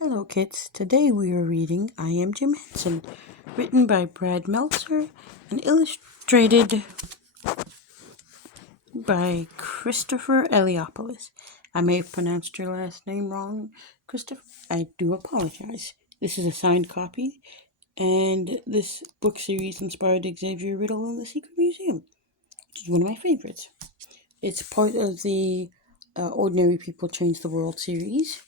Hello, kids. Today we are reading I Am Jim Henson, written by Brad Meltzer and illustrated by Christopher Eliopoulos. I may have pronounced your last name wrong, Christopher. I do apologize. This is a signed copy, and this book series inspired Xavier Riddle in the Secret Museum, which is one of my favorites. It's part of the Ordinary People Change the World series,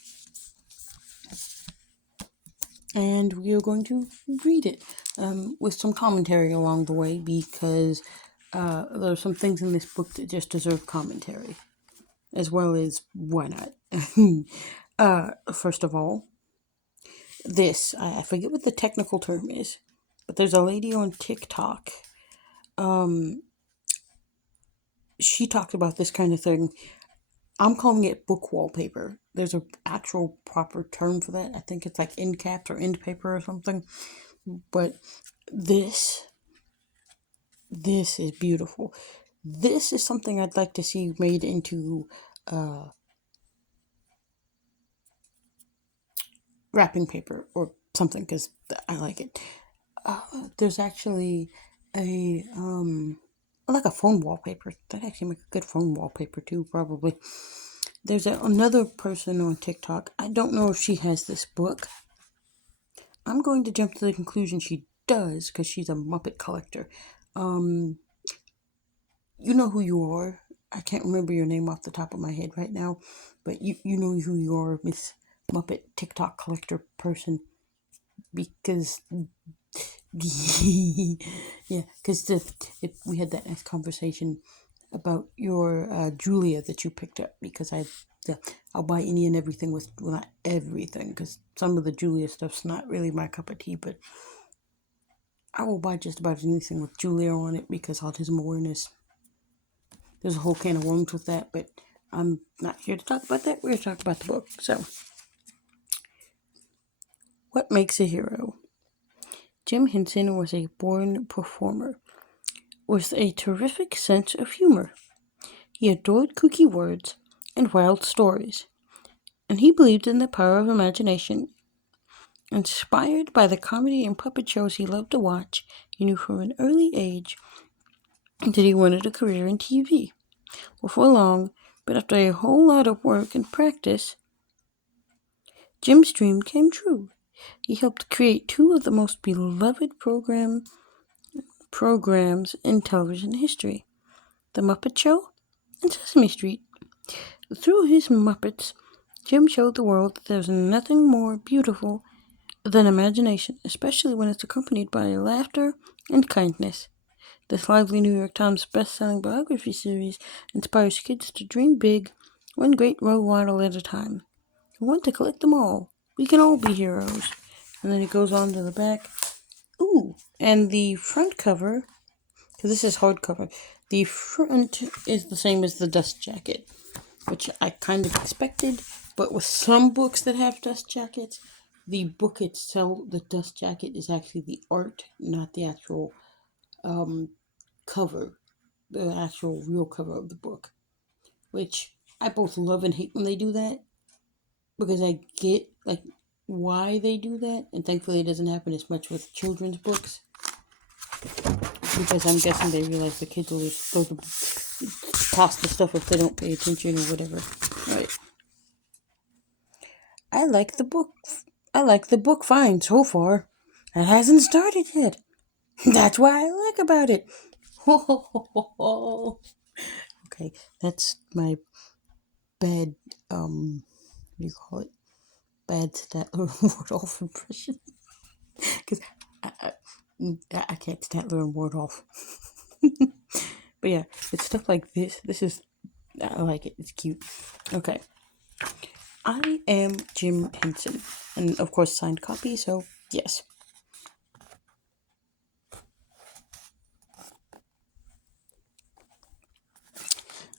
and we are going to read it with some commentary along the way because there are some things in this book that just deserve commentary, as well as why not. First of all, I forget what the technical term is, but there's a lady on TikTok. She talked about this kind of thing. I'm calling it book wallpaper. There's an actual proper term for that. I think it's like end caps or end paper or something. But this This is beautiful. This is something I'd like to see made into wrapping paper or something because I like it. There's actually a like a phone wallpaper. That actually make a good phone wallpaper too, probably. There's another person on TikTok. I don't know if she has this book. I'm going to jump to the conclusion she does because she's a Muppet collector. You know who you are. I can't remember your name off the top of my head right now, but you know who you are, Miss Muppet TikTok collector person, because yeah, because we had that nice conversation about your Julia that you picked up because I'll buy any and everything with, well, not everything because some of the Julia stuff's not really my cup of tea, but I will buy just about anything with Julia on it because autism awareness. There's a whole can of worms with that, but I'm not here to talk about that. We're here to talk about the book. So, what makes a hero? Jim Hinson was a born performer with a terrific sense of humor. He adored kooky words and wild stories, and he believed in the power of imagination. Inspired by the comedy and puppet shows he loved to watch, he knew from an early age that he wanted a career in TV. Before long, but after a whole lot of work and practice, Jim's dream came true. He helped create two of the most beloved programs in television history, The Muppet Show and Sesame Street. Through his Muppets, Jim showed the world that there's nothing more beautiful than imagination, especially when it's accompanied by laughter and kindness. This lively New York Times best-selling biography series inspires kids to dream big, one great role model at a time. We want to collect them all. We can all be heroes. And then it goes on to the back. Ooh, and the front cover, because this is hardcover, the front is the same as the dust jacket, which I kind of expected, but with some books that have dust jackets, the book itself, the dust jacket, is actually the art, not the actual cover, the actual real cover of the book, which I both love and hate when they do that, because I get, like, why they do that, and thankfully it doesn't happen as much with children's books, because I'm guessing they realize the kids will just toss the stuff if they don't pay attention or whatever. Right. I like the book. I like the book fine so far. It hasn't started yet. That's what I like about it. Okay, that's my bad, what do you call it? Bad Statler Wardolph impression. Because I can't Statler and Wardolph. But yeah, it's stuff like this. I like it. It's cute. Okay. I am Jim Henson. And of course, signed copy, so yes.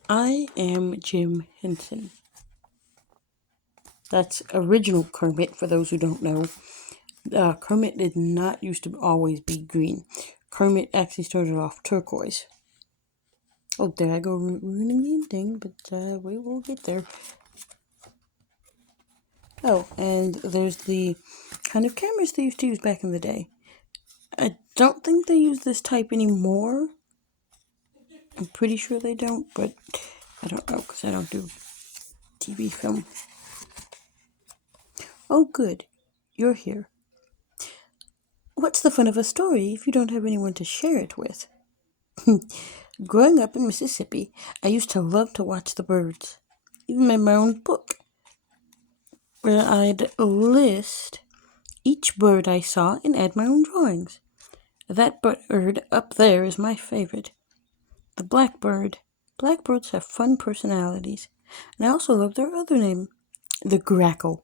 I am Jim Henson. That's original Kermit, for those who don't know. Kermit did not used to always be green. Kermit actually started off turquoise. Oh, there I go ruining the ending, but we will get there. Oh, and there's the kind of cameras they used to use back in the day. I don't think they use this type anymore. I'm pretty sure they don't, but I don't know because I don't do TV film. Oh, good. You're here. What's the fun of a story if you don't have anyone to share it with? Growing up in Mississippi, I used to love to watch the birds. Even made my own book where I'd list each bird I saw and add my own drawings. That bird up there is my favorite. The blackbird. Blackbirds have fun personalities. And I also love their other name, the grackle.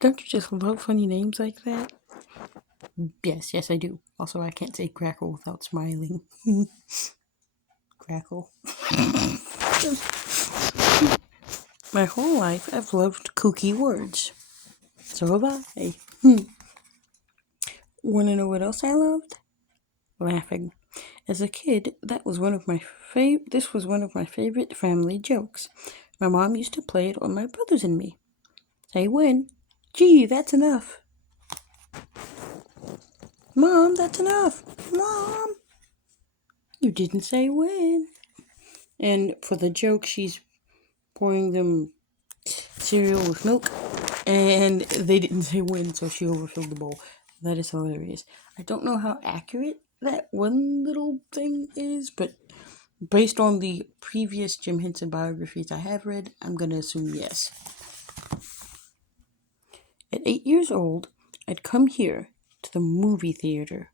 Don't you just love funny names like that? Yes, I do. Also, I can't say crackle without smiling. Crackle. My whole life, I've loved kooky words. So have I. Want to know what else I loved? Laughing. As a kid, this was one of my favorite family jokes. My mom used to play it on my brothers and me. Say when. Gee, that's enough. Mom, that's enough. Mom. You didn't say when. And for the joke, she's pouring them cereal with milk, and they didn't say when, so she overfilled the bowl. That is hilarious. I don't know how accurate that one little thing is, but based on the previous Jim Henson biographies I have read, I'm going to assume yes. At 8 years old, I'd come here to the movie theater.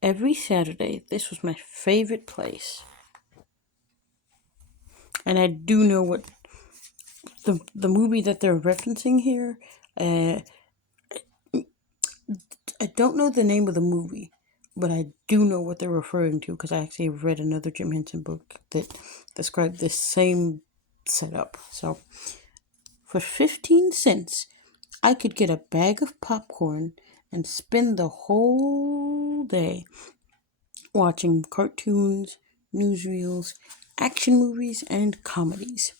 Every Saturday, this was my favorite place. And I do know what the movie that they're referencing here. I don't know the name of the movie, but I do know what they're referring to because I actually read another Jim Henson book that described this same setup. So, for 15 cents, I could get a bag of popcorn and spend the whole day watching cartoons, newsreels, action movies, and comedies.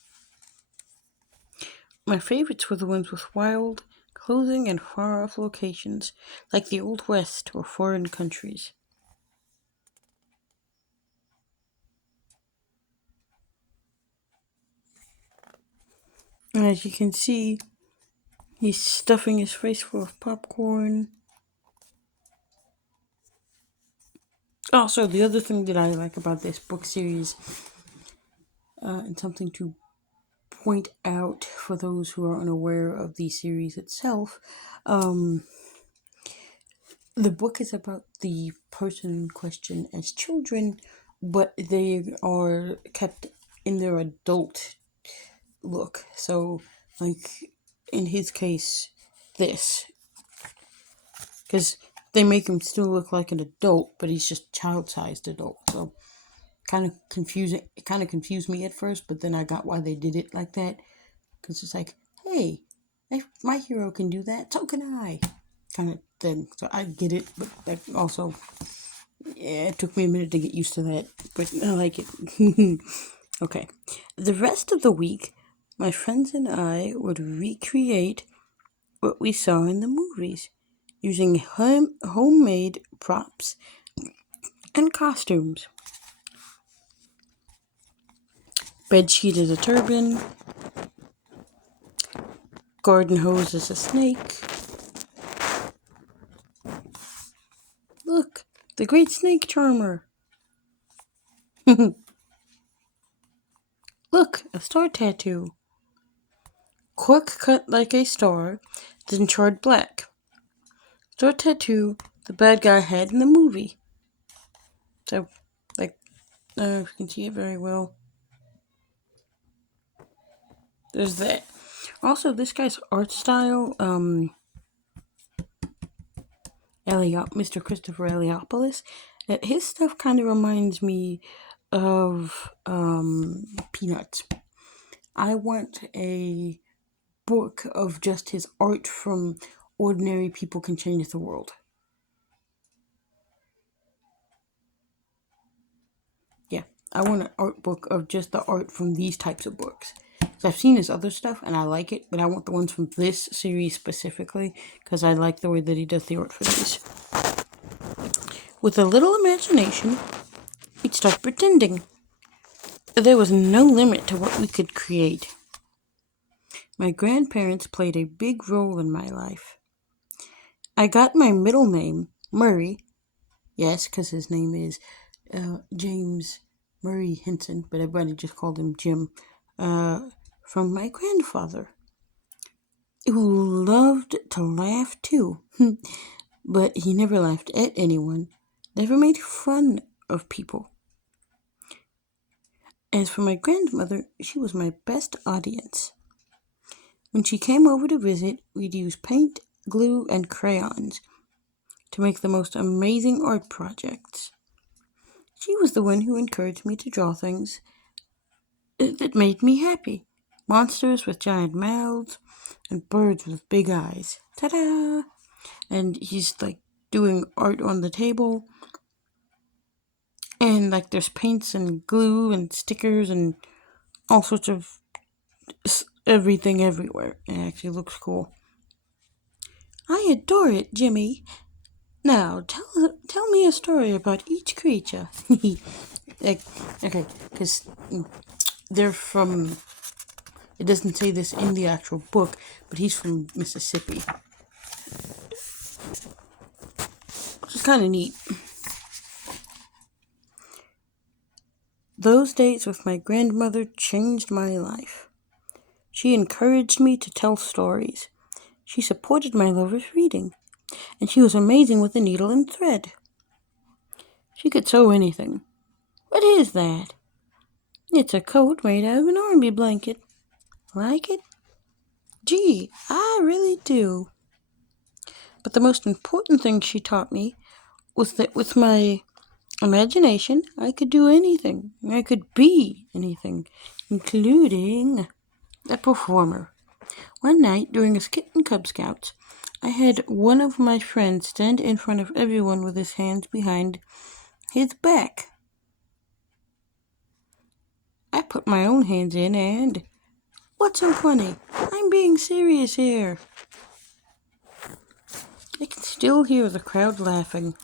My favorites were the ones with wild clothing and far off locations, like the Old West or foreign countries. And as you can see, he's stuffing his face full of popcorn. Also, the other thing that I like about this book series, and something to point out for those who are unaware of the series itself, the book is about the person in question as children, but they are kept in their adult look. So, like in his case, this, because they make him still look like an adult, but he's just child-sized adult. So, kind of confusing. It kind of confused me at first, but then I got why they did it like that. Because it's like, hey, if my hero can do that, so can I, kind of thing. So I get it, but that also, yeah, it took me a minute to get used to that, but I like it. Okay, the rest of the week, my friends and I would recreate what we saw in the movies using homemade props and costumes. Bedsheet as a turban, garden hose as a snake. Look, the great snake charmer. Look, a star tattoo. Cork cut like a star, then charred black. Star tattoo the bad guy had in the movie. So, like, I don't know if you can see it very well. There's that. Also, this guy's art style, Mr. Christopher Eliopoulos, his stuff kind of reminds me of Peanuts. I want a book of just his art from Ordinary People Can Change the World. Yeah, I want an art book of just the art from these types of books. So I've seen his other stuff and I like it, but I want the ones from this series specifically because I like the way that he does the art for these. With a little imagination, we'd start pretending. There was no limit to what we could create. My grandparents played a big role in my life. I got my middle name, Murray. Yes, because his name is James Murray Hinson, but everybody just called him Jim, from my grandfather, who loved to laugh too. But he never laughed at anyone, never made fun of people. As for my grandmother, she was my best audience. When she came over to visit, we'd use paint, glue, and crayons to make the most amazing art projects. She was the one who encouraged me to draw things that made me happy. Monsters with giant mouths and birds with big eyes. Ta-da! And he's like doing art on the table. And like there's paints and glue and stickers and all sorts of everything everywhere. It actually looks cool. I adore it, Jimmy. Now, tell me a story about each creature. Okay, because they're from... It doesn't say this in the actual book, but he's from Mississippi. Which is kind of neat. Those days with my grandmother changed my life. She encouraged me to tell stories. She supported my love of reading. And she was amazing with a needle and thread. She could sew anything. What is that? It's a coat made out of an army blanket. Like it? Gee, I really do. But the most important thing she taught me was that with my imagination, I could do anything. I could be anything, including a performer. One night, during a skit in Cub Scouts, I had one of my friends stand in front of everyone with his hands behind his back. I put my own hands in and... What's so funny? I'm being serious here. I can still hear the crowd laughing.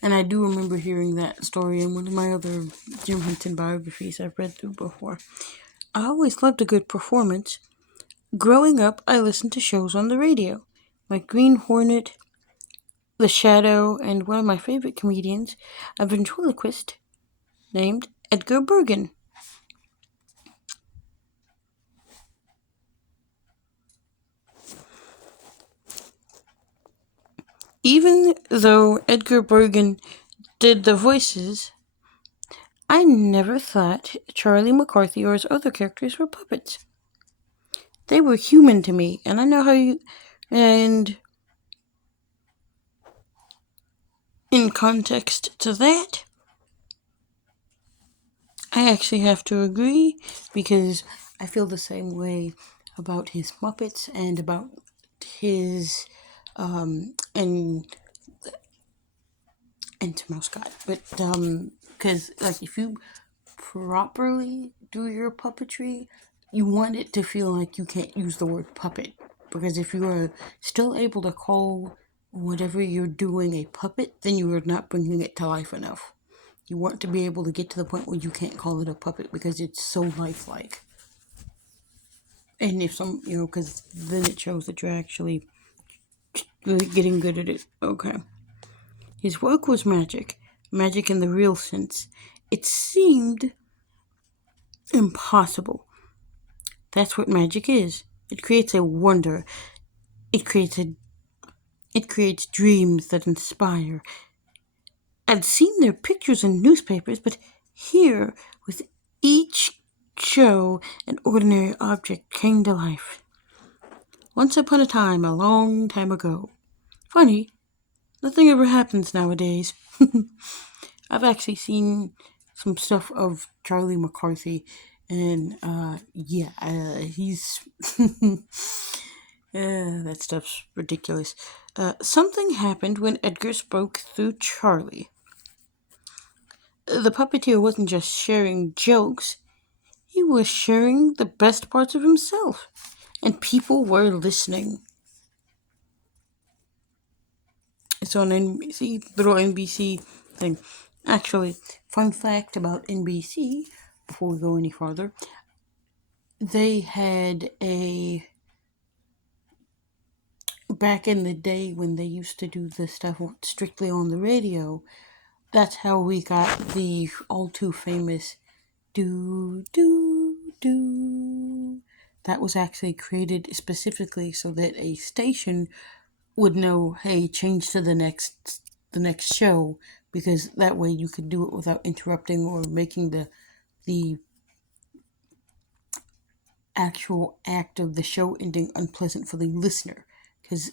And I do remember hearing that story in one of my other Jim Hinson biographies I've read through before. I always loved a good performance. Growing up, I listened to shows on the radio, like Green Hornet, The Shadow, and one of my favorite comedians, a ventriloquist named Edgar Bergen. Even though Edgar Bergen did the voices, I never thought Charlie McCarthy or his other characters were puppets. They were human to me, and I know how you... And in context to that, I actually have to agree, because I feel the same way about his Muppets and about his, and to Mouse Scott. But, because, like, if you properly do your puppetry, you want it to feel like you can't use the word puppet. Because if you are still able to call whatever you're doing a puppet, then you are not bringing it to life enough. You want to be able to get to the point where you can't call it a puppet because it's so lifelike. And if some, because then it shows that you're actually getting good at it. Okay. His work was magic. Magic in the real sense. It seemed impossible. That's what magic is. It creates a wonder. It creates dreams that inspire. I'd seen their pictures in newspapers, but here, with each show, an ordinary object came to life. Once upon a time, a long time ago. Funny, nothing ever happens nowadays. I've actually seen some stuff of Charlie McCarthy, and he's Yeah, that stuff's ridiculous. Something happened when Edgar spoke through Charlie. The puppeteer wasn't just sharing jokes, he was sharing the best parts of himself, and people were listening. It's on NBC, little NBC thing. Actually, fun fact about NBC, before we go any farther, they had back in the day when they used to do this stuff strictly on the radio, that's how we got the all too famous do do do. That was actually created specifically so that a station would know, hey, change to the next show, because that way you could do it without interrupting or making the actual act of the show ending unpleasant for the listener. Because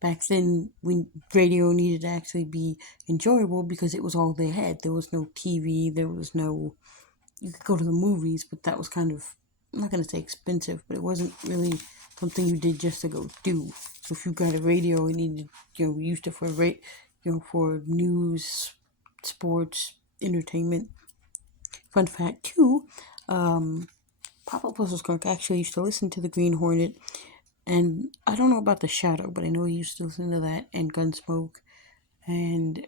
back then, when radio needed to actually be enjoyable, because it was all they had. There was no TV. There was no. You could go to the movies, but that was kind of, I'm not gonna say expensive, but it wasn't really something you did just to go do. So if you got a radio and needed, used it for for news, sports, entertainment. Fun fact too, Papa Puzzle Skunk actually used to listen to the Green Hornet, and I don't know about the Shadow, but I know he used to listen to that and Gunsmoke, and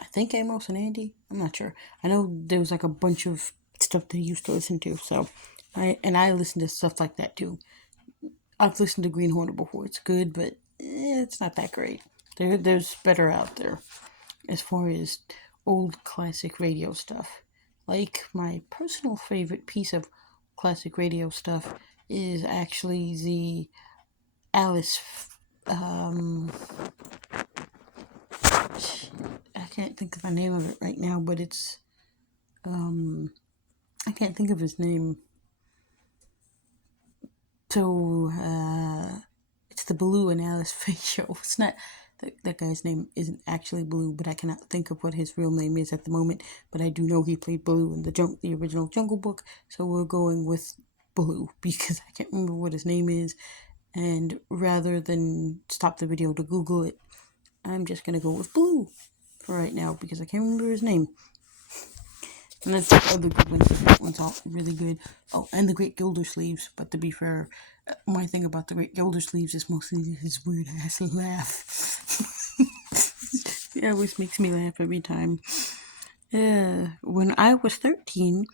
I think Amos and Andy. I'm not sure. I know there was like a bunch of stuff that he used to listen to. So, I listen to stuff like that too. I've listened to Green Hornet before. It's good, but it's not that great. There's better out there as far as old classic radio stuff. Like my personal favorite piece of classic radio stuff is actually the Alice. Um, I can't think of the name of it right now, but it's I can't think of his name. So it's the Baloo and Alice Faye show. It's not that guy's name isn't actually Baloo, but I cannot think of what his real name is at the moment. But I do know he played Baloo in the original Jungle Book. So we're going with Baloo because I can't remember what his name is. And rather than stop the video to Google it, I'm just gonna go with Baloo for right now because I can't remember his name. And that's the other good ones. That one's all really good. Oh, and the Great Gildersleeves. But to be fair, my thing about the Great Gildersleeves is mostly his weird ass laugh. It always makes me laugh every time. When I was 13,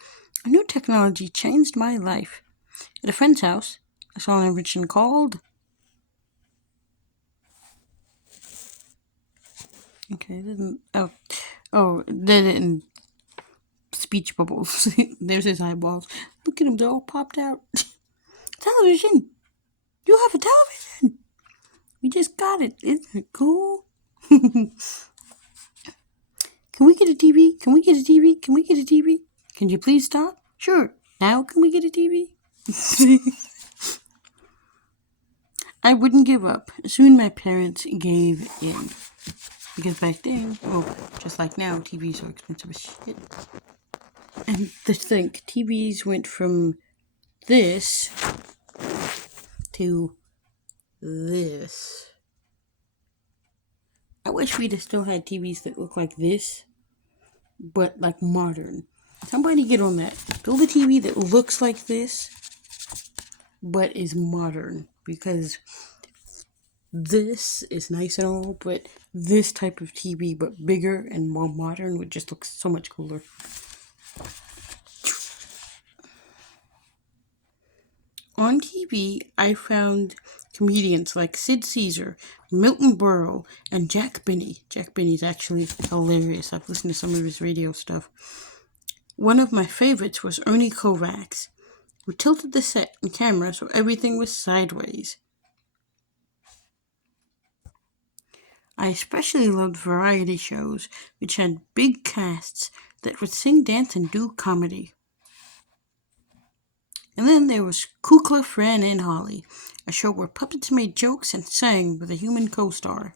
a new technology changed my life. At a friend's house, I saw an invention called. Okay, it didn't. That didn't. Speech bubbles. There's his eyeballs. Look at him, they're all popped out. Television! You have a television! We just got it. Isn't it cool? Can we get a TV? Can we get a TV? Can we get a TV? Can you please stop? Sure. Now can we get a TV? I wouldn't give up. Soon my parents gave in. Because back then, just like now, TVs are expensive as shit. And to think, TVs went from this to this. I wish we'd have still had TVs that look like this, but like modern. Somebody get on that. Build a TV that looks like this, but is modern. Because this is nice and all, but this type of TV, but bigger and more modern, would just look so much cooler. On TV, I found comedians like Sid Caesar, Milton Berle, and Jack Benny. Jack Benny's actually hilarious. I've listened to some of his radio stuff. One of my favorites was Ernie Kovacs, who tilted the set and camera so everything was sideways. I especially loved variety shows, which had big casts that would sing, dance, and do comedy. And then there was Kukla, Fran, and Holly, a show where puppets made jokes and sang with a human co-star.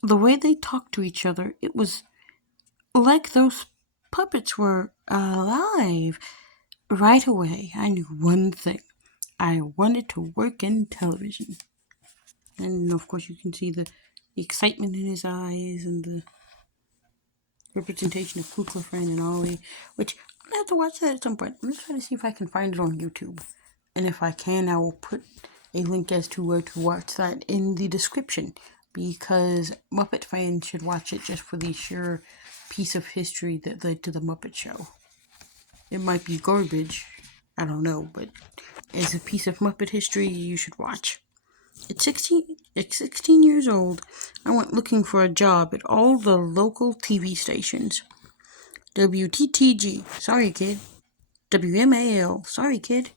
The way they talked to each other, it was like those puppets were alive. Right away, I knew one thing. I wanted to work in television. And of course, you can see the excitement in his eyes and the representation of Kukla, Fran, and Ollie, which I'm gonna have to watch that at some point. I'm just trying to see if I can find it on YouTube. And if I can, I will put a link as to where to watch that in the description, because Muppet fans should watch it just for the sheer piece of history that led to the Muppet Show. It might be garbage, I don't know, but as a piece of Muppet history, you should watch. At 16 years old, I went looking for a job at all the local TV stations. WTTG, sorry kid. WMAL, sorry kid.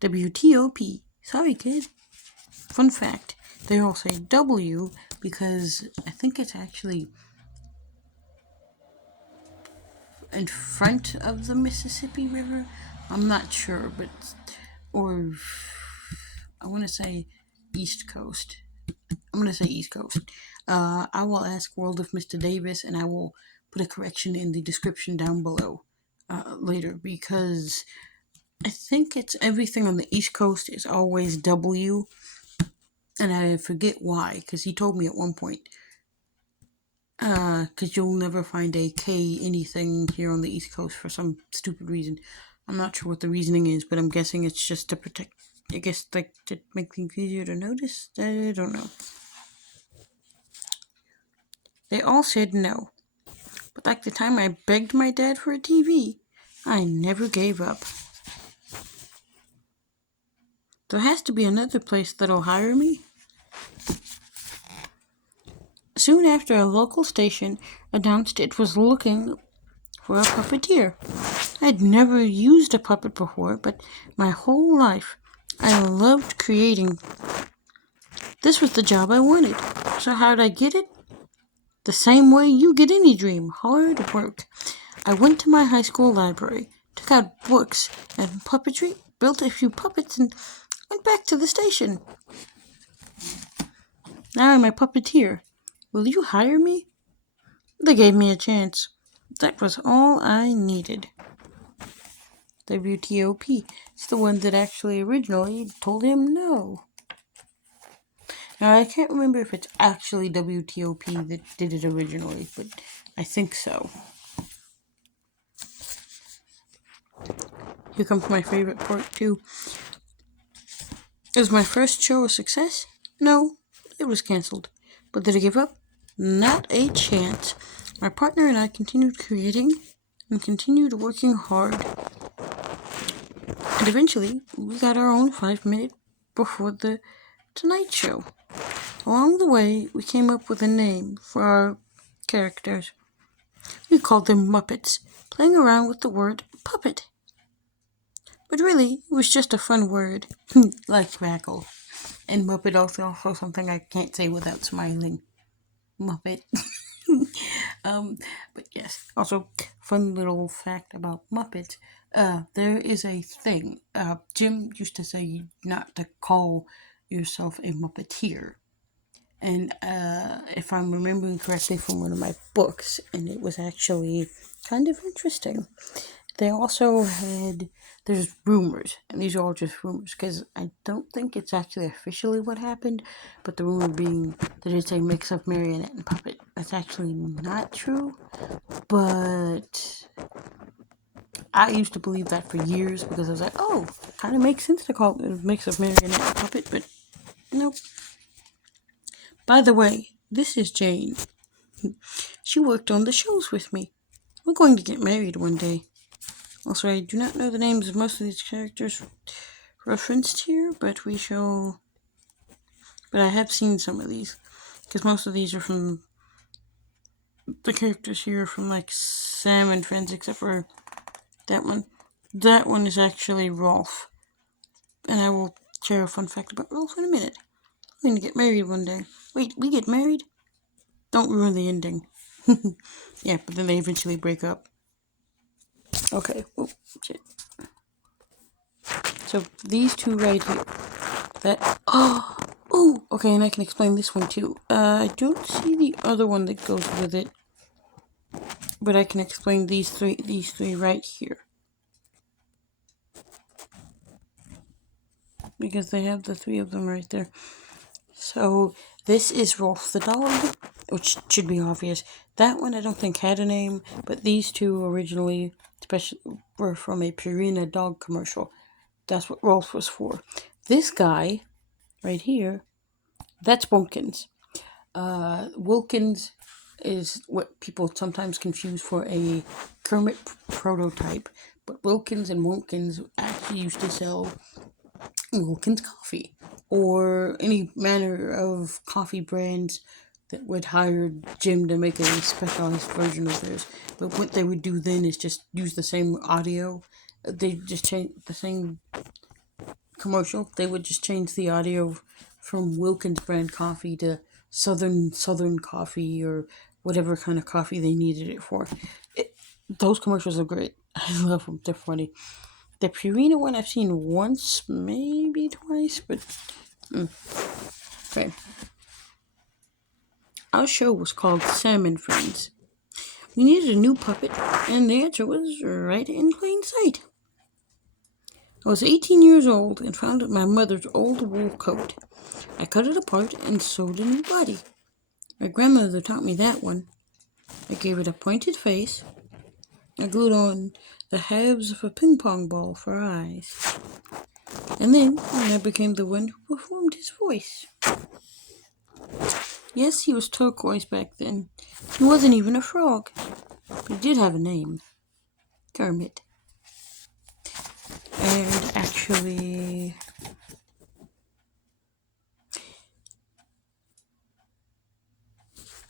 WTOP, sorry kid. Fun fact, they all say W because I think it's actually in front of the Mississippi River. I'm not sure, but, or I want to say East Coast. I'm going to say East Coast. I will ask World of Mr. Davis, and I will put a correction in the description down below later, because I think it's everything on the East Coast is always W, and I forget why, because he told me at one point. Because you'll never find a K anything here on the East Coast for some stupid reason. I'm not sure what the reasoning is, but I'm guessing it's just to protect, I guess, like, to make things easier to notice. I don't know. They all said no. But like the time I begged my dad for a TV, I never gave up. There has to be another place that'll hire me. Soon after, a local station announced it was looking for a puppeteer. I'd never used a puppet before, but my whole life I loved creating. This was the job I wanted. So how'd I get it? The same way you get any dream, hard work. I went to my high school library, took out books and puppetry, built a few puppets, and went back to the station. Now I'm a puppeteer. Will you hire me? They gave me a chance. That was all I needed. WTOP. It's the one that actually originally told him no. Now, I can't remember if it's actually WTOP that did it originally, but I think so. Here comes my favorite part, too. Was my first show a success? No, it was cancelled. But did I give up? Not a chance. My partner and I continued creating and continued working hard. And eventually, we got our own 5-minute before the Tonight Show. Along the way, we came up with a name for our characters. We called them Muppets, playing around with the word puppet. But really, it was just a fun word, like crackle. And Muppet also something I can't say without smiling. Muppet. But yes. Also, fun little fact about Muppets. There is a thing. Jim used to say not to call yourself a Muppeteer. And if I'm remembering correctly from one of my books, and it was actually kind of interesting. They also had, there's rumors, and these are all just rumors, because I don't think it's actually officially what happened, but the rumor being that it's a mix of marionette and puppet. That's actually not true, but I used to believe that for years, because I was like, oh, kind of makes sense to call it a mix of marionette and puppet, but nope. By the way, this is Jane. She worked on the shows with me. We're going to get married one day. Also, I do not know the names of most of these characters referenced here, but But I have seen some of these, because most of these are from the characters here from like Sam and Friends, except for that one. That one is actually Rolf, and I will share a fun fact about Rolf in a minute. We're going to get married one day. Wait, we get married? Don't ruin the ending. Yeah, but then they eventually break up. Okay. Oh, shit. So these two right here. Okay, and I can explain this one too. I don't see the other one that goes with it, but I can explain these three right here. because they have the three of them right there. So this is Rolf the dog, which should be obvious. That one I don't think had a name, but these two originally especially were from a Purina dog commercial. That's what Rolf was for. This guy right here, that's Wilkins. Wilkins is what people sometimes confuse for a Kermit prototype, but Wilkins and Wilkins actually used to sell Wilkins coffee or any manner of coffee brands that would hire Jim to make a specialized version of theirs. But what they would do then is just use the same audio. They just change the same commercial. They would just change the audio from Wilkins brand coffee to Southern coffee or whatever kind of coffee they needed it for. Those commercials are great. I love them. They're funny. The Purina one I've seen once, maybe twice, but okay. Our show was called Salmon Friends. We needed a new puppet, and the answer was right in plain sight. I was 18 years old and found my mother's old wool coat. I cut it apart and sewed a new body. My grandmother taught me that one. I gave it a pointed face. I glued on the halves of a ping-pong ball for eyes. And then I became the one who performed his voice. Yes, he was turquoise back then. He wasn't even a frog. But he did have a name. Kermit. And actually,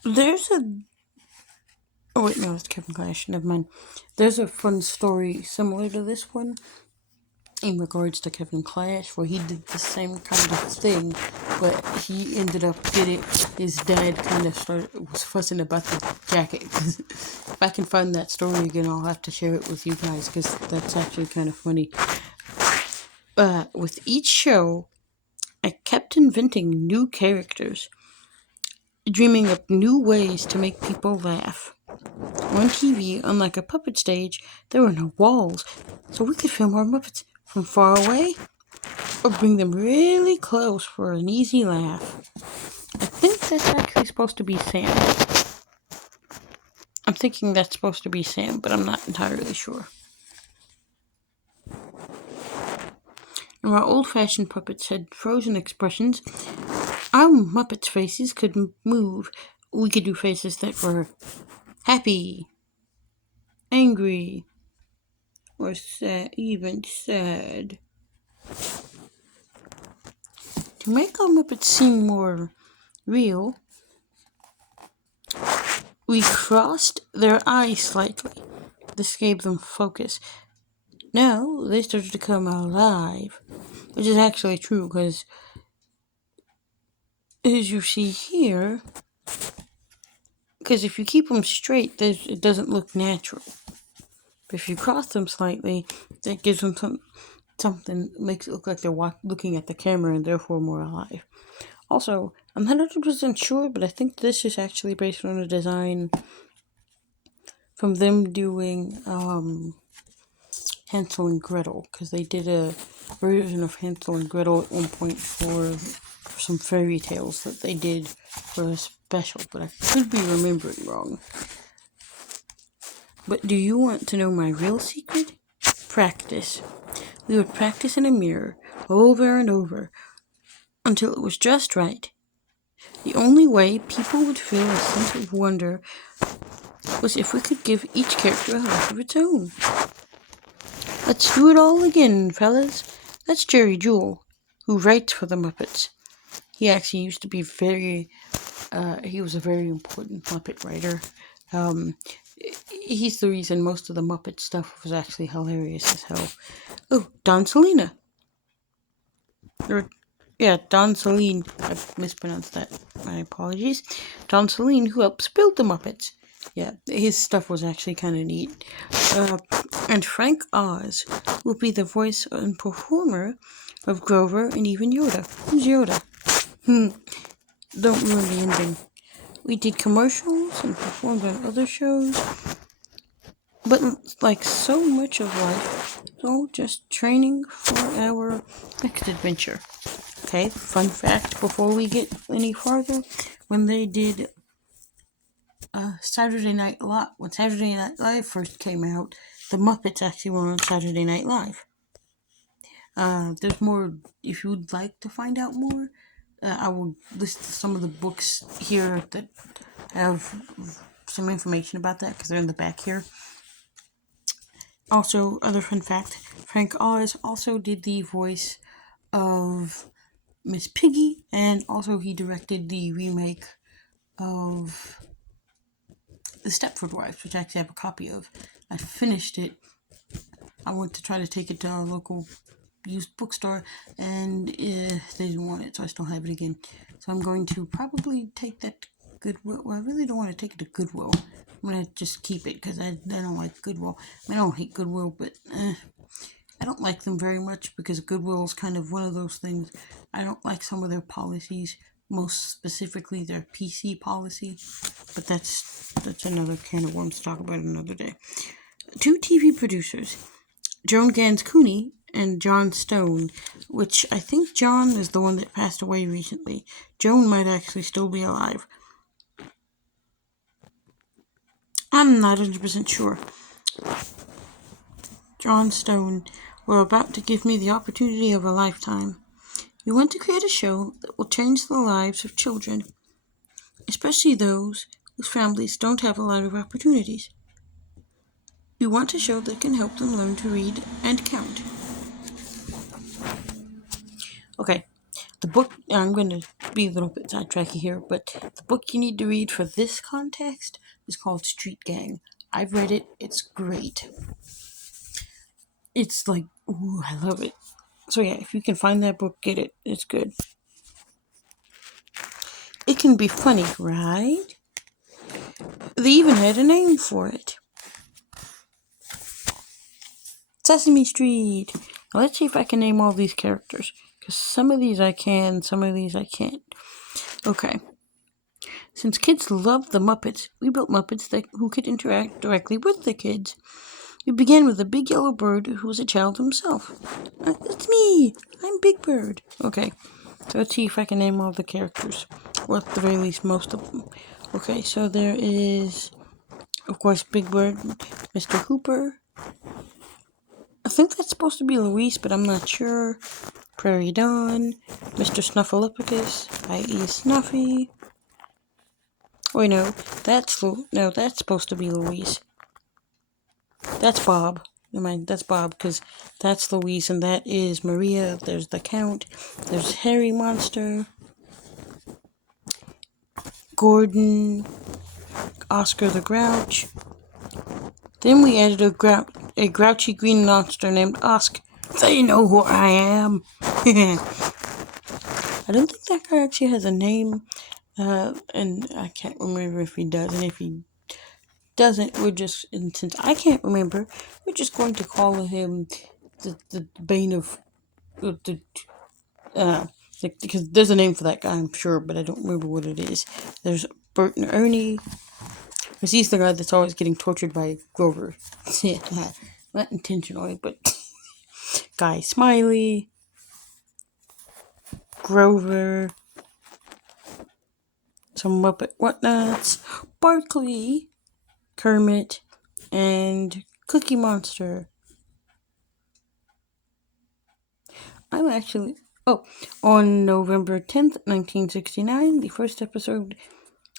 there's a... Oh wait, no, it's Kevin Clash. Never mind. There's a fun story similar to this one in regards to Kevin Clash, where he did the same kind of thing, but he ended up getting his dad was fussing about the jacket. If I can find that story again, I'll have to share it with you guys because that's actually kind of funny. With each show, I kept inventing new characters, dreaming up new ways to make people laugh. On TV, unlike a puppet stage, there were no walls, so we could film our Muppets from far away or bring them really close for an easy laugh. I think that's actually supposed to be Sam. I'm thinking that's supposed to be Sam, but I'm not entirely sure. And while old-fashioned puppets had frozen expressions, our Muppets' faces could move. We could do faces that were happy, angry, or sad, even sad. To make our Muppets seem more real, we crossed their eyes slightly. This gave them focus. Now they started to come alive, which is actually true because, as you see here, because if you keep them straight, it doesn't look natural. But if you cross them slightly, that gives them something, makes it look like they're looking at the camera and therefore more alive. Also, I'm not 100% sure, but I think this is actually based on a design from them doing Hansel and Gretel, because they did a version of Hansel and Gretel at one point for some fairy tales that they did for a special, but I could be remembering wrong. But do you want to know my real secret? Practice. We would practice in a mirror over and over until it was just right. The only way people would feel a sense of wonder was if we could give each character a life of its own. Let's do it all again, fellas. That's Jerry Jewell, who writes for the Muppets. He actually used to be he was a very important Muppet writer. He's the reason most of the Muppet stuff was actually hilarious as hell. Oh, Don Selena. Don Celine. I've mispronounced that. My apologies. Don Celine, who helped build the Muppets. Yeah, his stuff was actually kind of neat. And Frank Oz will be the voice and performer of Grover and even Yoda. Who's Yoda? Don't ruin the ending. We did commercials and performed on other shows. But like so much of life, also just training for our next adventure. Okay, fun fact before we get any farther, when they did Saturday Night Live, when Saturday Night Live first came out, the Muppets actually were on Saturday Night Live. There's more, if you would like to find out more, I will list some of the books here that have some information about that, because they're in the back here. Also, other fun fact, Frank Oz also did the voice of Miss Piggy, and also he directed the remake of The Stepford Wives, which I actually have a copy of. I finished it. I went to try to take it to our local used bookstore, and they didn't want it, so I still have it again. So I'm going to probably take that to Goodwill. Well, I really don't want to take it to Goodwill. I'm going to just keep it, because I don't like Goodwill. I don't hate Goodwill, but I don't like them very much, because Goodwill is kind of one of those things. I don't like some of their policies, most specifically their PC policy, but that's another can of worms to talk about another day. 2 TV producers, Joan Gans Cooney and John Stone, which I think John is the one that passed away recently. Joan might actually still be alive. I'm not 100% sure. John Stone were about to give me the opportunity of a lifetime. We want to create a show that will change the lives of children, especially those whose families don't have a lot of opportunities. We want a show that can help them learn to read and count. Okay, the book, I'm going to be a little bit sidetracky here, but the book you need to read for this context is called Street Gang. I've read it. It's great. It's like, ooh, I love it. So yeah, if you can find that book, get it. It's good. It can be funny, right? They even had a name for it. Sesame Street. Now let's see if I can name all these characters. Because some of these I can, some of these I can't. Okay. Since kids love the Muppets, we built Muppets who could interact directly with the kids. We began with a big yellow bird who was a child himself. It's me! I'm Big Bird. Okay, so let's see if I can name all the characters. Or at the very least, most of them. Okay, so there is, of course, Big Bird, Mr. Hooper. I think that's supposed to be Luis, but I'm not sure. Prairie Dawn, Mr. Snuffleupagus, i.e. Snuffy. Wait, no, that's supposed to be Luis. That's Bob. Never mind, that's Bob, because that's Louise, and that is Maria. There's the Count. There's Harry Monster. Gordon. Oscar the Grouch. Then we added a grouchy green monster named Osk. They know who I am. I don't think that guy actually has a name, and I can't remember if he does, and if he doesn't, and since I can't remember, we're just going to call him the Bane of because there's a name for that guy, I'm sure, but I don't remember what it is. There's Bert and Ernie, because he's the guy that's always getting tortured by Grover. Not intentionally, but Guy Smiley, Grover, some Muppet Whatnots, Barkley, Kermit, and Cookie Monster. On November 10th, 1969, the first episode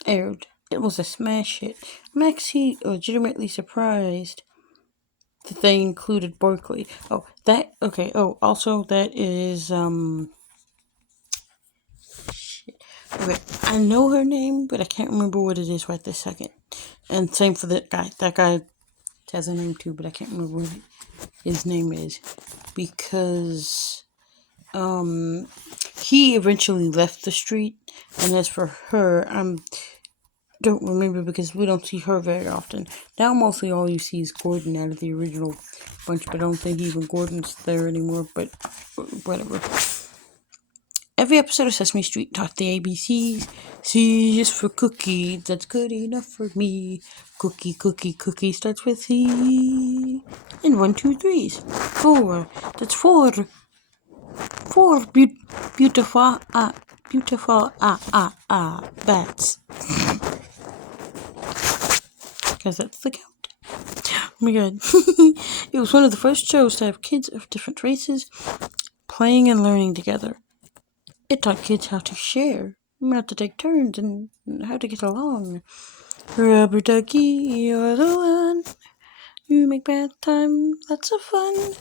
aired. It was a smash hit. I'm actually legitimately surprised that they included Barkley. Also that is, Okay, I know her name, but I can't remember what it is right this second. And same for that guy. That guy has a name too, but I can't remember what his name is. Because, he eventually left the street. And as for her, don't remember because we don't see her very often. Now mostly all you see is Gordon out of the original bunch, but I don't think even Gordon's there anymore, but whatever. Every episode of Sesame Street taught the ABCs. C is for cookie, that's good enough for me. Cookie, cookie, cookie starts with C. And 1, 2, 3's. 4, that's four. Four beautiful bats. Because that's the count. Oh my god. It was one of the first shows to have kids of different races playing and learning together. It taught kids how to share, how to take turns, and how to get along. Rubber ducky, you're the one. You make bath time lots of fun.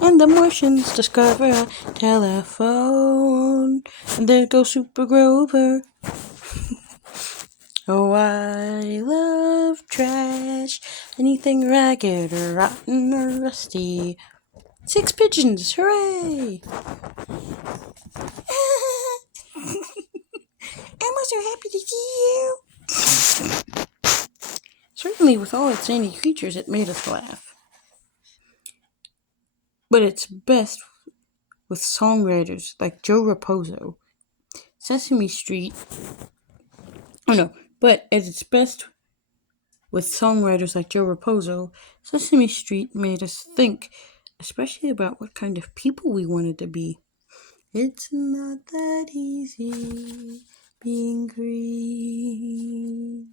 And the Martians discover a telephone. And there goes Super Grover. Oh, I love trash. Anything ragged or rotten or rusty. 6 pigeons, hooray! I'm so happy to see you. Certainly, with all its zany creatures, it made us laugh. But it's best with songwriters like Joe Raposo. Sesame Street. Oh no, but at its best with songwriters like Joe Raposo, Sesame Street made us think, especially about what kind of people we wanted to be. It's not that easy being green.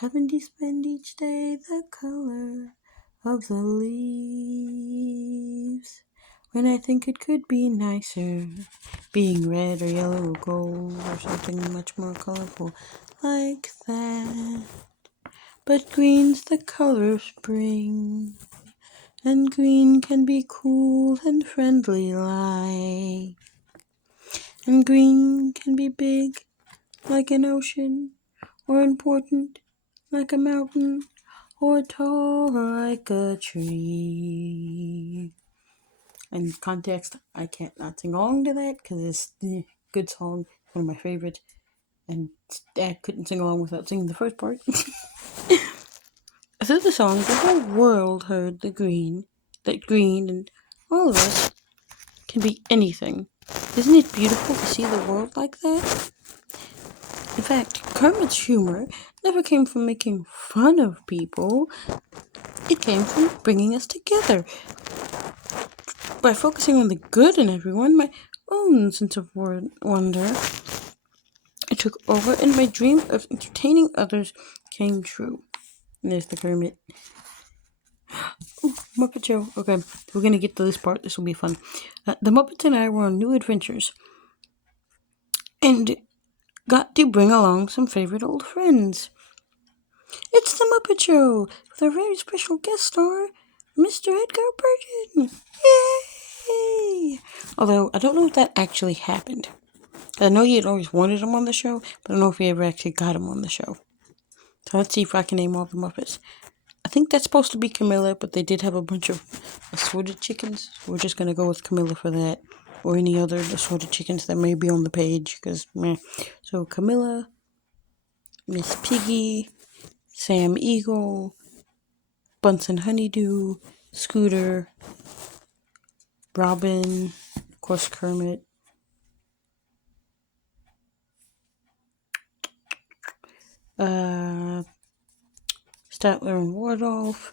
Having to spend each day the color of the leaves. When I think it could be nicer being red or yellow or gold or something much more colorful like that. But green's the color of spring, and green can be cool and friendly like. And green can be big like an ocean, or important like a mountain, or tall like a tree. In context, I can't not sing along to that because it's a good song, one of my favorites, and I couldn't sing along without singing the first part. Through the song, the whole world heard that green, and all of us can be anything. Isn't it beautiful to see the world like that? In fact, Kermit's humor never came from making fun of people. It came from bringing us together. By focusing on the good in everyone, my own sense of wonder took over, and my dream of entertaining others came true. And there's the Kermit. Ooh, Muppet Show. Okay, we're gonna get to this part. This will be fun. The Muppets and I were on new adventures, and got to bring along some favorite old friends. It's the Muppet Show with our very special guest star, Mr. Edgar Bergen. Yay! Although I don't know if that actually happened. I know you had always wanted him on the show, but I don't know if we ever actually got him on the show. So let's see if I can name all the Muppets. I think that's supposed to be Camilla, but they did have a bunch of assorted chickens. So we're just going to go with Camilla for that. Or any other assorted chickens that may be on the page, because meh. So Camilla, Miss Piggy, Sam Eagle, Bunsen Honeydew, Scooter, Robin, of course Kermit, Statler and Wardolph,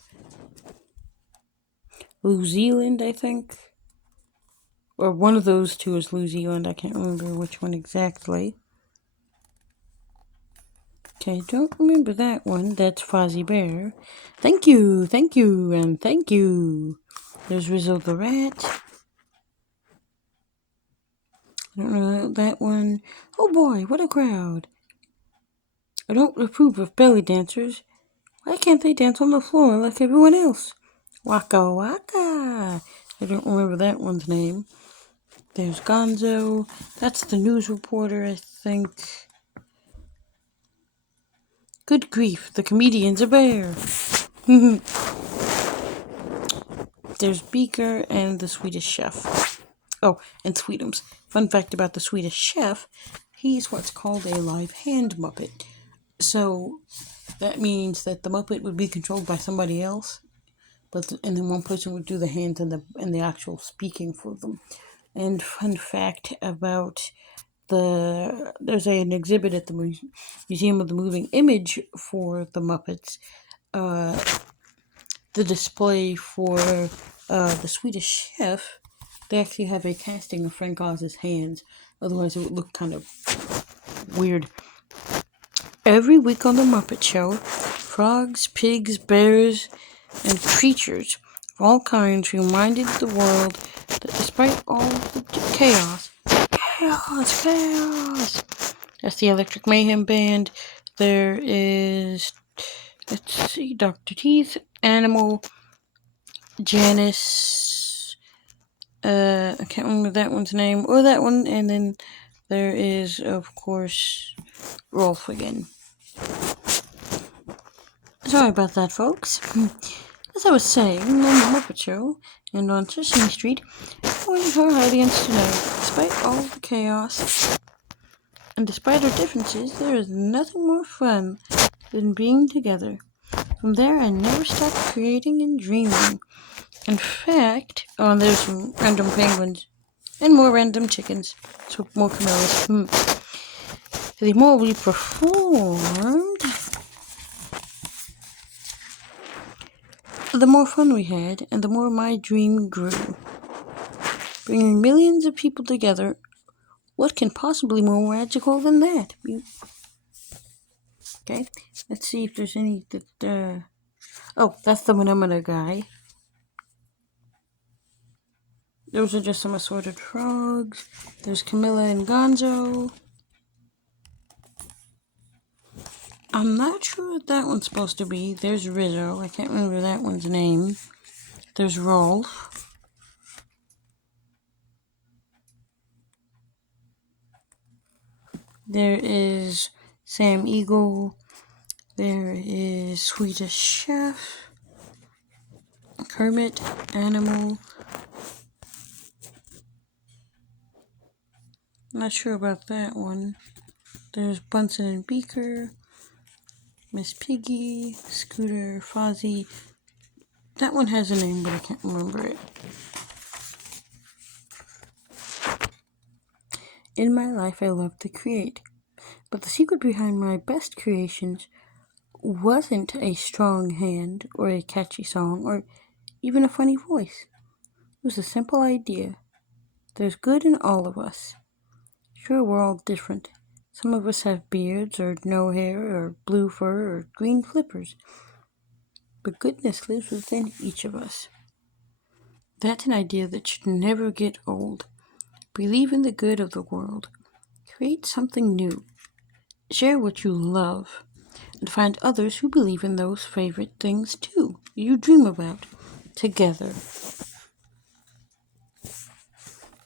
New Zealand, I think. Or one of those two is New Zealand. I can't remember which one exactly. Okay, don't remember that one. That's Fozzie Bear. Thank you, and thank you. There's Rizzo the Rat. I don't know that one. Oh boy, what a crowd. I don't approve of belly dancers. Why can't they dance on the floor like everyone else? Waka Waka. I don't remember that one's name. There's Gonzo. That's the news reporter, I think. Good grief, the comedian's a bear. There's Beaker and the Swedish Chef. Oh, and Sweetums. Fun fact about the Swedish Chef, he's what's called a live hand Muppet. So that means that the Muppet would be controlled by somebody else, and then one person would do the hands and the actual speaking for them. And fun fact about there's an exhibit at the Museum of the Moving Image for the Muppets. The display for the Swedish Chef, they actually have a casting of Frank Oz's hands. Otherwise, it would look kind of weird. Every week on The Muppet Show, frogs, pigs, bears, and creatures of all kinds reminded the world that despite all the chaos, that's the Electric Mayhem Band. There is, let's see, Dr. Teeth, Animal, Janice, I can't remember that one's name, or that one, and then there is, of course, Rolf again. Sorry about that, folks. As I was saying, on the Muppet Show and on Sesame Street, I wanted our audience to know, despite all the chaos, and despite our differences, there is nothing more fun than being together. From there, I never stopped creating and dreaming. In fact, there's some random penguins and more random chickens, so more camellias. The more we performed, the more fun we had, and the more my dream grew. Bringing millions of people together, what can possibly be more magical than that? Okay, let's see if there's any that, oh, that's the Manometer guy. Those are just some assorted frogs. There's Camilla and Gonzo. I'm not sure what that one's supposed to be. There's Rizzo. I can't remember that one's name. There's Rolf. There is Sam Eagle. There is Swedish Chef. Kermit, Animal. Not sure about that one. There's Bunsen and Beaker. Miss Piggy, Scooter, Fozzie. That one has a name, but I can't remember it. In my life, I love to create. But the secret behind my best creations wasn't a strong hand, or a catchy song, or even a funny voice. It was a simple idea. There's good in all of us. Sure, we're all different. Some of us have beards, or no hair, or blue fur, or green flippers. But goodness lives within each of us. That's an idea that should never get old. Believe in the good of the world. Create something new. Share what you love. And find others who believe in those favorite things too, you dream about, together.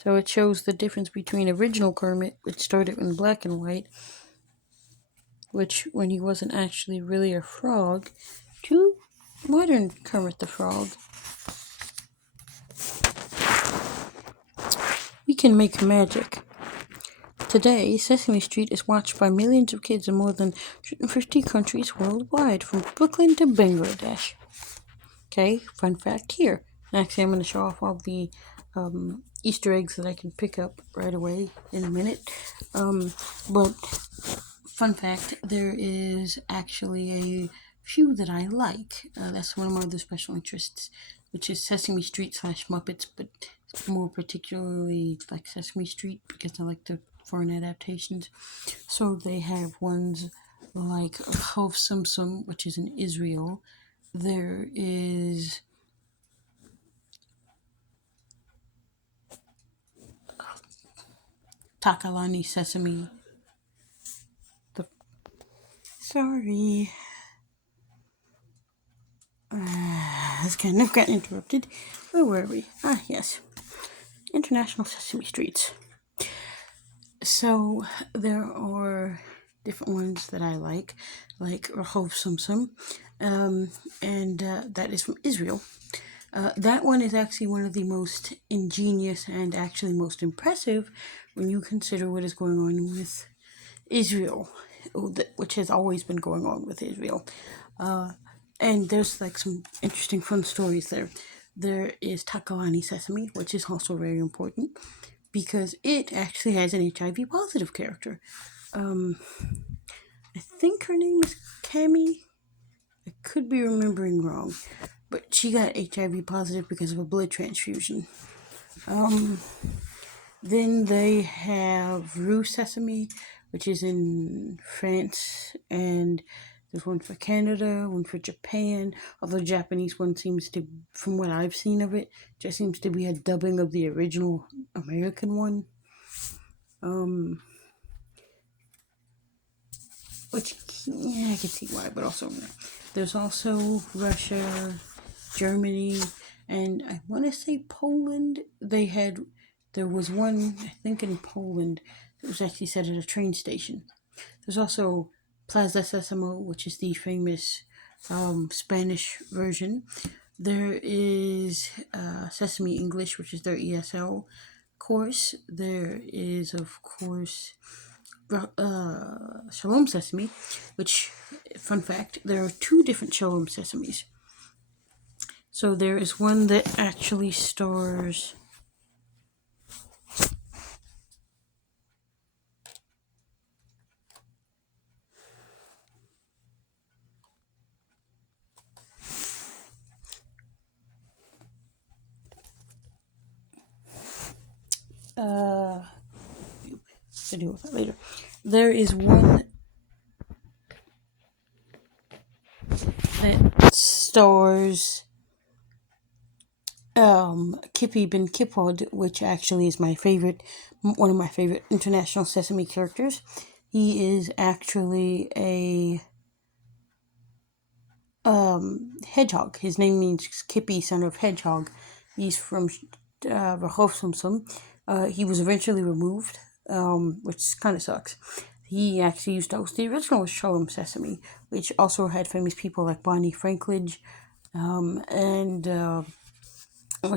So it shows the difference between original Kermit, which started in black and white, which when he wasn't actually really a frog, to modern Kermit the Frog. We can make magic. Today, Sesame Street is watched by millions of kids in more than 150 countries worldwide, from Brooklyn to Bangladesh. Okay, fun fact here. Actually, I'm going to show off all the Easter eggs that I can pick up right away in a minute. But fun fact, there is actually a few that I like. That's one of my other special interests, which is Sesame Street / Muppets, but more particularly like Sesame Street because I like the foreign adaptations. So they have ones like Hov Sum, which is in Israel. There is Takalani Sesame. Sorry. This kind of got interrupted. Where were we? Yes. International Sesame Streets. So there are different ones that I like Rahov Sum, and that is from Israel. That one is actually one of the most ingenious and actually most impressive when you consider what is going on with Israel, which has always been going on with Israel. And there's like some interesting fun stories there. There is Takalani Sesame, which is also very important. because it actually has an HIV positive character. I think her name is Cammy. I could be remembering wrong, but she got HIV positive because of a blood transfusion. Then they have Rue Sesame, which is in France, and there's one for Canada, one for Japan. Although the Japanese one seems to, from what I've seen of it, just seems to be a dubbing of the original American one. Which, yeah, I can see why, but also there's also Russia, Germany, and I want to say Poland. There was one, I think, in Poland that was actually set at a train station. There's also Plaza Sesamo, which is the famous Spanish version. There is Sesame English, which is their ESL course. There is, of course, Shalom Sesame, which, fun fact, there are two different Shalom Sesames. So there is one that actually stars to deal with that later. There is one that stars Kippy bin Kipod, which actually is one of my favorite international Sesame characters. He is actually a hedgehog. His name means Kippy, son of hedgehog. He's from Rahofsumsum. He was eventually removed, which kind of sucks. He actually used to host the original Shalom Sesame, which also had famous people like Bonnie Franklinge, and I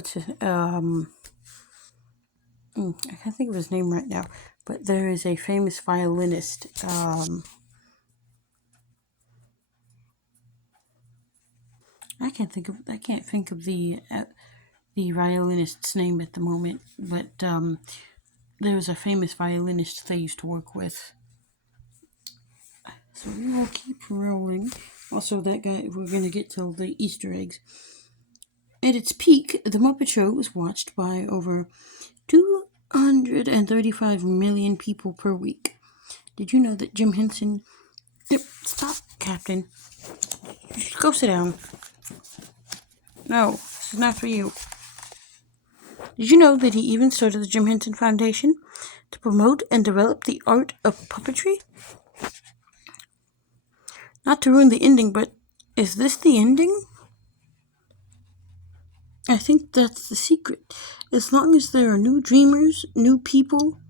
can't think of his name right now, but there is a famous violinist. I can't think of the violinist's name at the moment, but there was a famous violinist they used to work with. So we will keep rolling. Also, that guy, we're going to get to the Easter eggs. At its peak, The Muppet Show was watched by over 235 million people per week. Did you know that Jim Henson... Yep, stop, Captain. Go sit down. No, this is not for you. Did you know that he even started the Jim Henson Foundation to promote and develop the art of puppetry? Not to ruin the ending, but is this the ending? I think that's the secret. As long as there are new dreamers, new people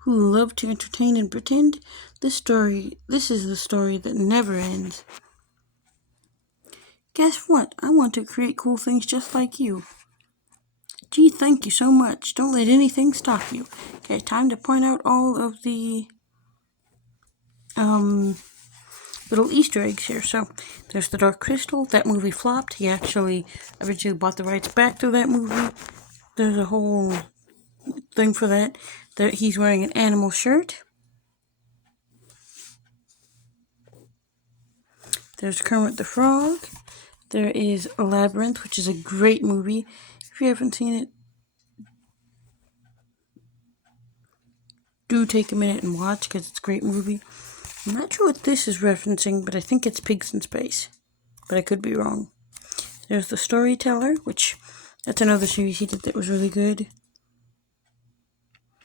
who love to entertain and pretend, this is the story that never ends. Guess what? I want to create cool things just like you. Gee, thank you so much. Don't let anything stop you. Okay, time to point out all of the little Easter eggs here. So there's the Dark Crystal. That movie flopped. He actually originally bought the rights back to that movie. There's a whole thing for that. He's wearing an animal shirt. There's Kermit the Frog. There is a Labyrinth, which is a great movie. If you haven't seen it, do take a minute and watch because it's a great movie. I'm not sure what this is referencing, but I think it's Pigs in Space. But I could be wrong. There's The Storyteller, which that's another series he did that was really good.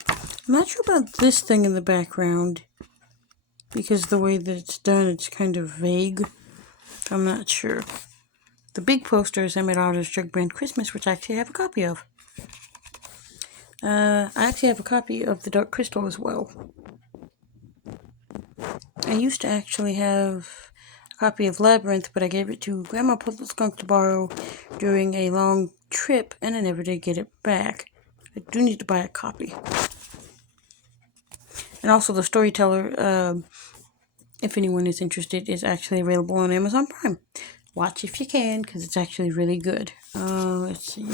I'm not sure about this thing in the background because the way that it's done, it's kind of vague. I'm not sure. The big poster is Emmett Otter's Jug Band Christmas, which I actually have a copy of. I actually have a copy of The Dark Crystal as well. I used to actually have a copy of Labyrinth, but I gave it to Grandma Puddle Skunk to borrow during a long trip, and I never did get it back. I do need to buy a copy. And also The Storyteller, if anyone is interested, is actually available on Amazon Prime. Watch if you can, because it's actually really good. Let's see.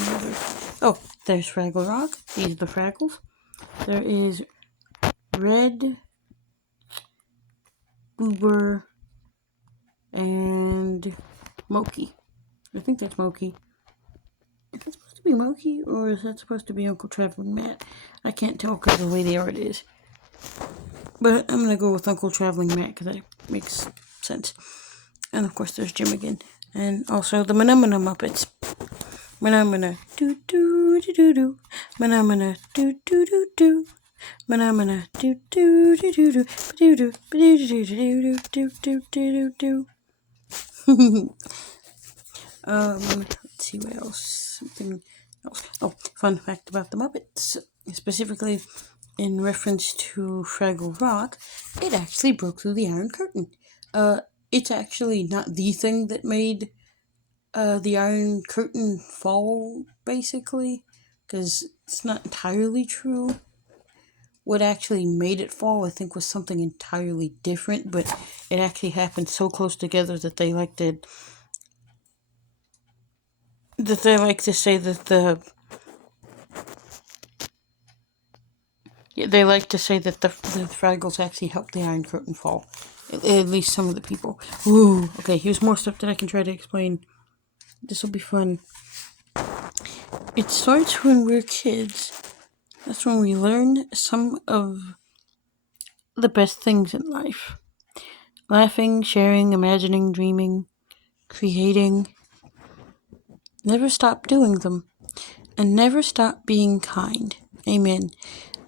Oh, there's Fraggle Rock. These are the Fraggles. There is Red, Boober, and Moki. I think that's Moki. Is that supposed to be Moki, or is that supposed to be Uncle Traveling Matt? I can't tell because of the way the art is. But I'm going to go with Uncle Traveling Matt because that makes sense. And of course there's Jim again. And also the Manamana Muppets. Manamana do do do do do. Manamana do do do do. Manamana do do do do do. Do do do do do do do do do do. Let's see what else. Something else. Oh, fun fact about the Muppets. Specifically in reference to Fraggle Rock, it actually broke through the Iron Curtain. It's actually not the thing that made the Iron Curtain fall, basically, because it's not entirely true. What actually made it fall, I think, was something entirely different, but it actually happened so close together that they like to say that the Fraggles actually helped the Iron Curtain fall. At least some of the people. Ooh, okay, here's more stuff that I can try to explain. This will be fun. It starts when we're kids. That's when we learn some of the best things in life. Laughing, sharing, imagining, dreaming, creating. Never stop doing them. And never stop being kind. Amen.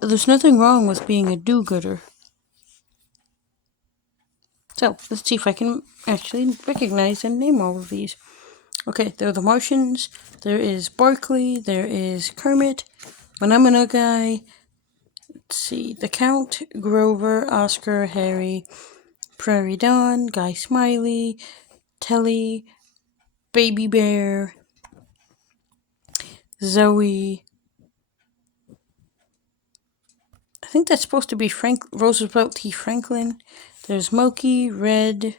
There's nothing wrong with being a do-gooder. So, let's see if I can actually recognize and name all of these. Okay, there are the Martians, there is Barkley, there is Kermit, Manamana Guy, let's see, the Count, Grover, Oscar, Harry, Prairie Dawn, Guy Smiley, Telly, Baby Bear, Zoe. I think that's supposed to be Roosevelt T. Franklin. There's Moki, Red.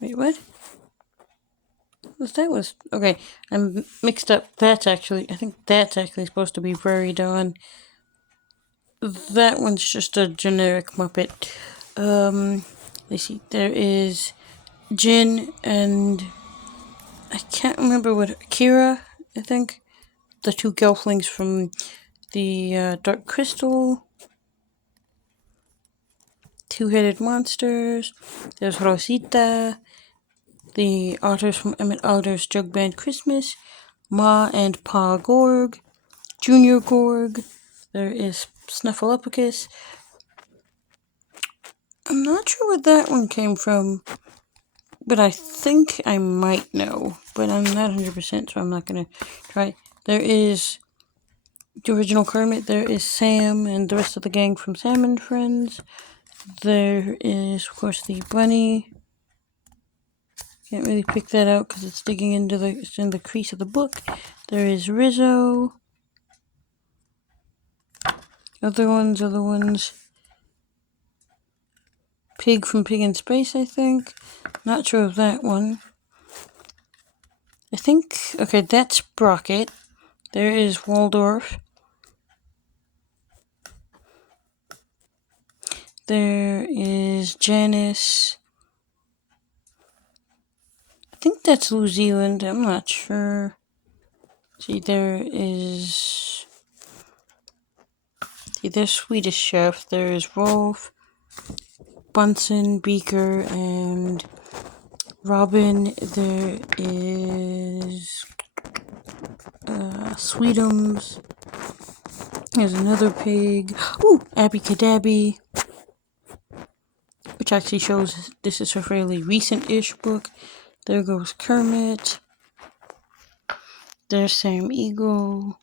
Wait, what? That was okay. I'm mixed up. I think that's actually supposed to be Prairie Dawn. That one's just a generic Muppet. Let's see. There is Jin and I can't remember what Kira. I think the two Gelflings from the Dark Crystal. Two-headed monsters. There's Rosita. The otters from Emmett Otter's Jug Band Christmas. Ma and Pa Gorg. Junior Gorg. There is Snuffleupagus. I'm not sure where that one came from, but I think I might know, but I'm not 100%, so I'm not going to try. There is the original Kermit. There is Sam and the rest of the gang from Sam and Friends. There is, of course, the bunny. Can't really pick that out because it's it's in the crease of the book. There is Rizzo. Other ones. Pig from Pig in Space, I think. Not sure of that one. I think, okay, that's Sprocket. There is Waldorf. There is Janice. I think that's New Zealand. I'm not sure. There's Swedish Chef. There is Rolf, Bunsen, Beaker, and Robin. There is Sweetums. There's another pig. Ooh, Abby Cadabby. Which actually shows this is a fairly recent-ish book. There goes Kermit. There's Sam Eagle.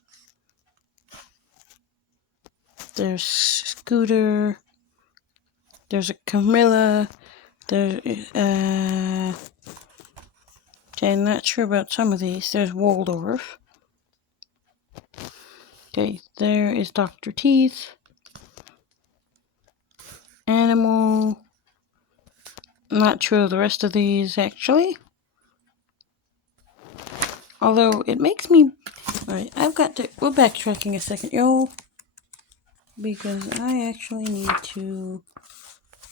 There's Scooter. There's a Camilla. Okay, I'm not sure about some of these. There's Waldorf. Okay, there is Dr. Teeth. Animal. Not sure of the rest of these, actually. Although it makes me... Alright, we're backtracking a second, yo. Because I actually need to...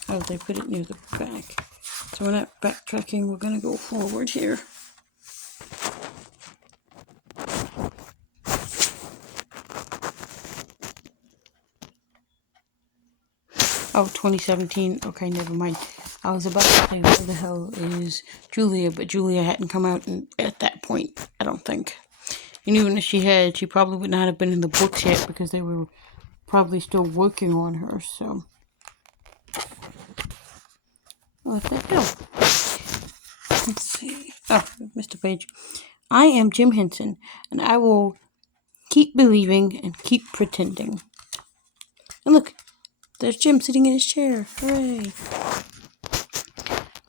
Oh, they put it near the back. So we're not backtracking, we're gonna go forward here. Oh, 2017. Okay, never mind. I was about to say, where the hell is Julia? But Julia hadn't come out at that point, I don't think. And even if she had, she probably would not have been in the books yet because they were probably still working on her, so. I'll let that go. Let's see. Oh, Mr. Page. I am Jim Hinson, and I will keep believing and keep pretending. And look, there's Jim sitting in his chair. Hooray.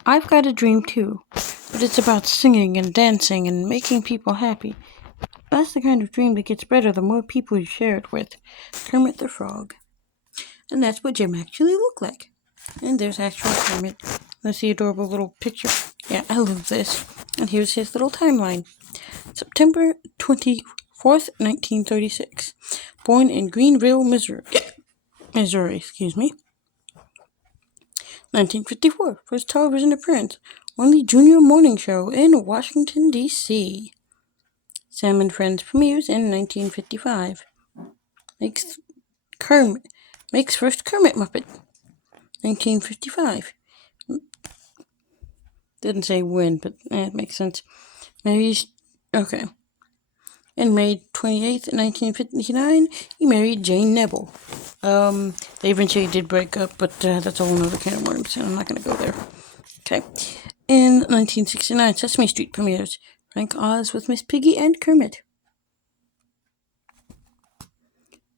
I've got a dream too, but it's about singing and dancing and making people happy. That's the kind of dream that gets better the more people you share it with. Kermit the Frog. And that's what Jim actually looked like. And there's actual Kermit. That's the adorable little picture. Yeah, I love this. And here's his little timeline. September 24th, 1936. Born in Greenville, Missouri. 1954. First television appearance on the Junior Morning Show in Washington, D.C. Sam and Friends premieres in 1955. Makes first Kermit Muppet. 1955. Didn't say when, but it makes sense. Okay. In May 28th, 1959, he married Jane Nebel. They eventually did break up, but that's a whole other can of worms, and I'm not going to go there. Okay. In 1969, Sesame Street premieres. Frank Oz with Miss Piggy and Kermit.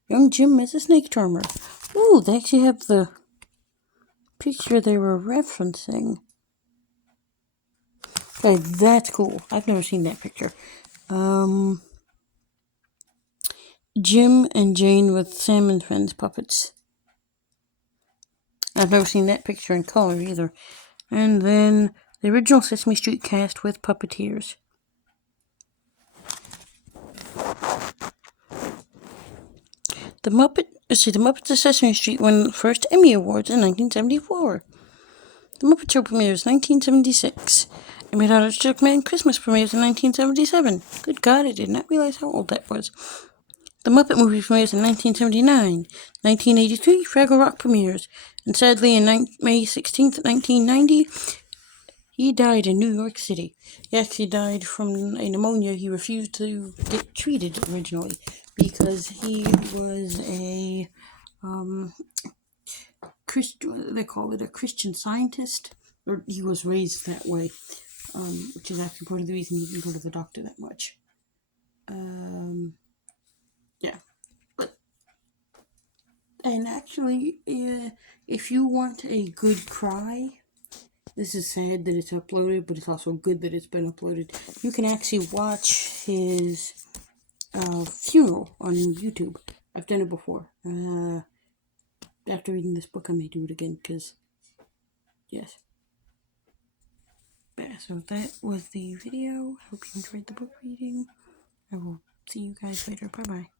Young Jim as a snake charmer. Ooh, they actually have the picture they were referencing. Okay, that's cool. I've never seen that picture. Jim and Jane with Sam and Friends puppets. I've never seen that picture in color either. And then the original Sesame Street cast with puppeteers. The Muppets of Sesame Street won the first Emmy Awards in 1974. The Muppet Show premieres 1976. Emmett Otter's Jugman Christmas premieres in 1977. Good God, I did not realize how old that was. The Muppet Movie premieres in 1979. 1983, Fraggle Rock premieres. And sadly, on May 16th, 1990, he died in New York City. He actually died from a pneumonia. He refused to get treated originally because he was a they call it a Christian Scientist, or he was raised that way, which is actually part of the reason he didn't go to the doctor that much. Yeah. And actually, if you want a good cry, this is sad that it's uploaded, but it's also good that it's been uploaded. You can actually watch his funeral on YouTube. I've done it before. After reading this book, I may do it again, because, yes. Yeah, so that was the video. Hope you enjoyed the book reading. I will see you guys later. Bye-bye.